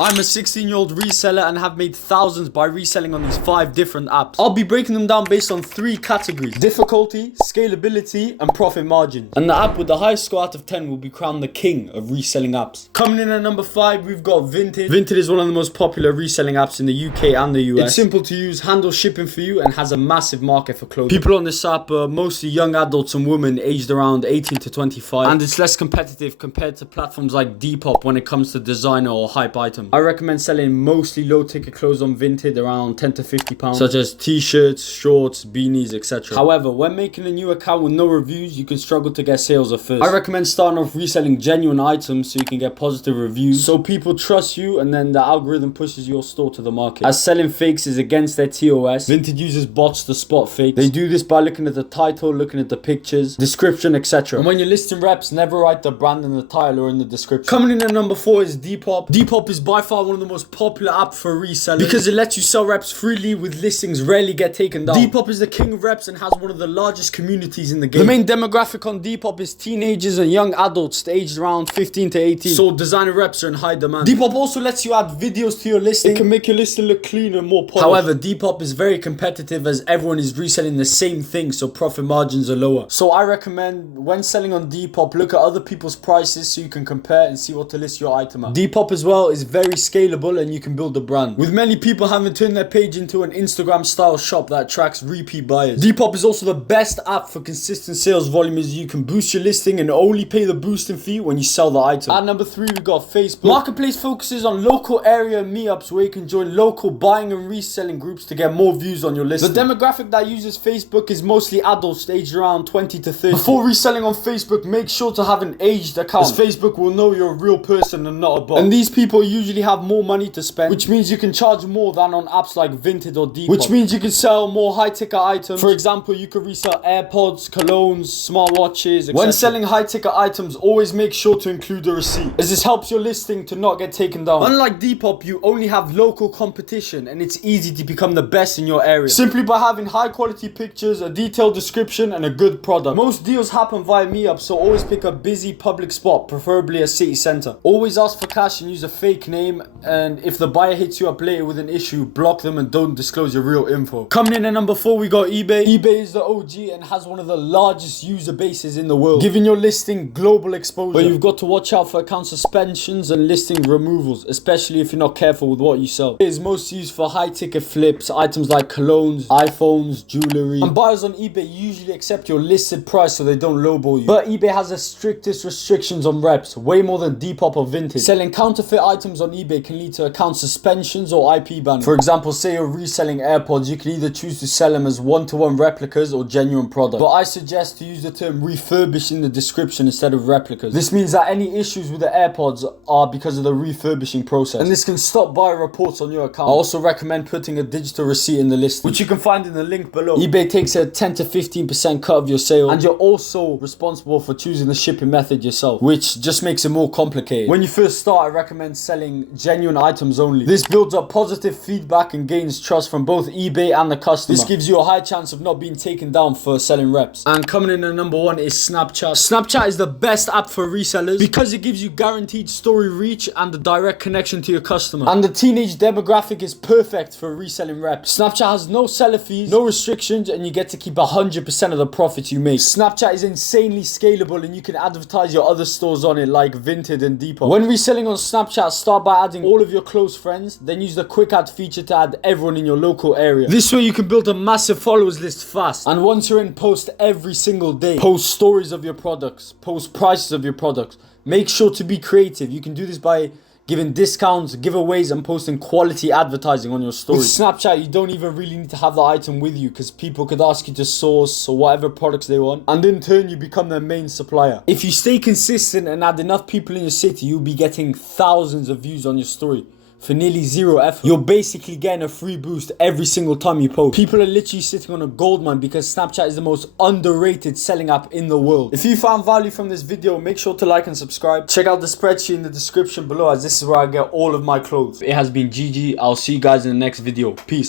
I'm a 16-year-old reseller and have made thousands by reselling on these 5 different apps. I'll be breaking them down based on 3 categories: difficulty, scalability, and profit margins. And the app with the highest score out of 10 will be crowned the king of reselling apps. Coming in at number 5, we've got Vinted. Vinted is one of the most popular reselling apps in the UK and the US. It's simple to use, handles shipping for you, and has a massive market for clothing. People on this app are mostly young adults and women aged around 18 to 25, and it's less competitive compared to platforms like Depop when it comes to designer or hype items. I recommend selling mostly low ticket clothes on Vinted around 10 to 50 pounds, such as t-shirts, shorts, beanies, etc. However, when making a new account with no reviews, you can struggle to get sales at first. I recommend starting off reselling genuine items so you can get positive reviews, so people trust you, and then the algorithm pushes your store to the market. As selling fakes is against their TOS, Vinted uses bots to spot fakes. They do this by looking at the title, looking at the pictures, description, etc. And when you're listing reps, never write the brand in the title or in the description. Coming in at number 4 is Depop. Depop is by far one of the most popular apps for resellers because it lets you sell reps freely with listings rarely get taken down. Depop is the king of reps and has one of the largest communities in the game. The main demographic on Depop is teenagers and young adults aged around 15 to 18. So designer reps are in high demand. Depop also lets you add videos to your listing. It can make your listing look cleaner and more polished. However, Depop is very competitive as everyone is reselling the same thing, so profit margins are lower. So I recommend when selling on Depop, look at other people's prices so you can compare and see what to list your item at. Depop as well is very scalable and you can build a brand, with many people having turned their page into an Instagram style shop that attracts repeat buyers. Depop is also the best app for consistent sales volume, as you can boost your listing and only pay the boosting fee when you sell the item. At number 3, we got Facebook. Marketplace focuses on local area meetups where you can join local buying and reselling groups to get more views on your listing. The demographic that uses Facebook is mostly adults aged around 20 to 30. Before reselling on Facebook, make sure to have an aged account, as Facebook will know you're a real person and not a bot. And these people usually have more money to spend, which means you can charge more than on apps like Vinted or Depop, which means you can sell more high ticket items. For example, you could resell AirPods, colognes, smartwatches, etc. When selling high ticket items, always make sure to include a receipt, as this helps your listing to not get taken down. Unlike Depop, you only have local competition and it's easy to become the best in your area simply by having high quality pictures, a detailed description, and a good product. Most deals happen via meetups, so always pick a busy public spot, preferably a city center. Always ask for cash and use a fake name, and if the buyer hits you up later with an issue, block them and don't disclose your real info. Coming in at number 4, we got eBay. eBay is the OG and has one of the largest user bases in the world, giving your listing global exposure. But you've got to watch out for account suspensions and listing removals, especially if you're not careful with what you sell. It is most used for high ticket flips, items like colognes, iPhones, jewelry. And buyers on eBay usually accept your listed price so they don't lowball you. But eBay has the strictest restrictions on reps, way more than Depop or Vinted. Selling counterfeit items on eBay can lead to account suspensions or IP banning. For example, say you're reselling AirPods, you can either choose to sell them as one-to-one replicas or genuine products. But I suggest to use the term refurbish in the description instead of replicas. This means that any issues with the AirPods are because of the refurbishing process, and this can stop buyer reports on your account. I also recommend putting a digital receipt in the list, which you can find in the link below. eBay takes a 10 to 15% cut of your sale, and you're also responsible for choosing the shipping method yourself, which just makes it more complicated. When you first start, I recommend selling genuine items only. This builds up positive feedback and gains trust from both eBay and the customer. This gives you a high chance of not being taken down for selling reps. And coming in at number 1 is Snapchat. Snapchat is the best app for resellers because it gives you guaranteed story reach and a direct connection to your customer. And the teenage demographic is perfect for reselling reps. Snapchat has no seller fees, no restrictions, and you get to keep 100% of the profits you make. Snapchat is insanely scalable and you can advertise your other stores on it like Vinted and Depop. When reselling on Snapchat, start by adding all of your close friends, then use the quick add feature to add everyone in your local area. This way you can build a massive followers list fast, and once you're in, post every single day. Post stories of your products, post prices of your products. Make sure to be creative. You can do this by giving discounts, giveaways, and posting quality advertising on your story. With Snapchat, you don't even really need to have the item with you because people could ask you to source or whatever products they want, and in turn you become their main supplier. If you stay consistent and add enough people in your city, you'll be getting thousands of views on your story for nearly zero effort. You're basically getting a free boost every single time you post. People are literally sitting on a goldmine because Snapchat is the most underrated selling app in the world. If you found value from this video, make sure to like and subscribe. Check out the spreadsheet in the description below, as this is where I get all of my clothes. It has been GiGi. I'll see you guys in the next video. Peace.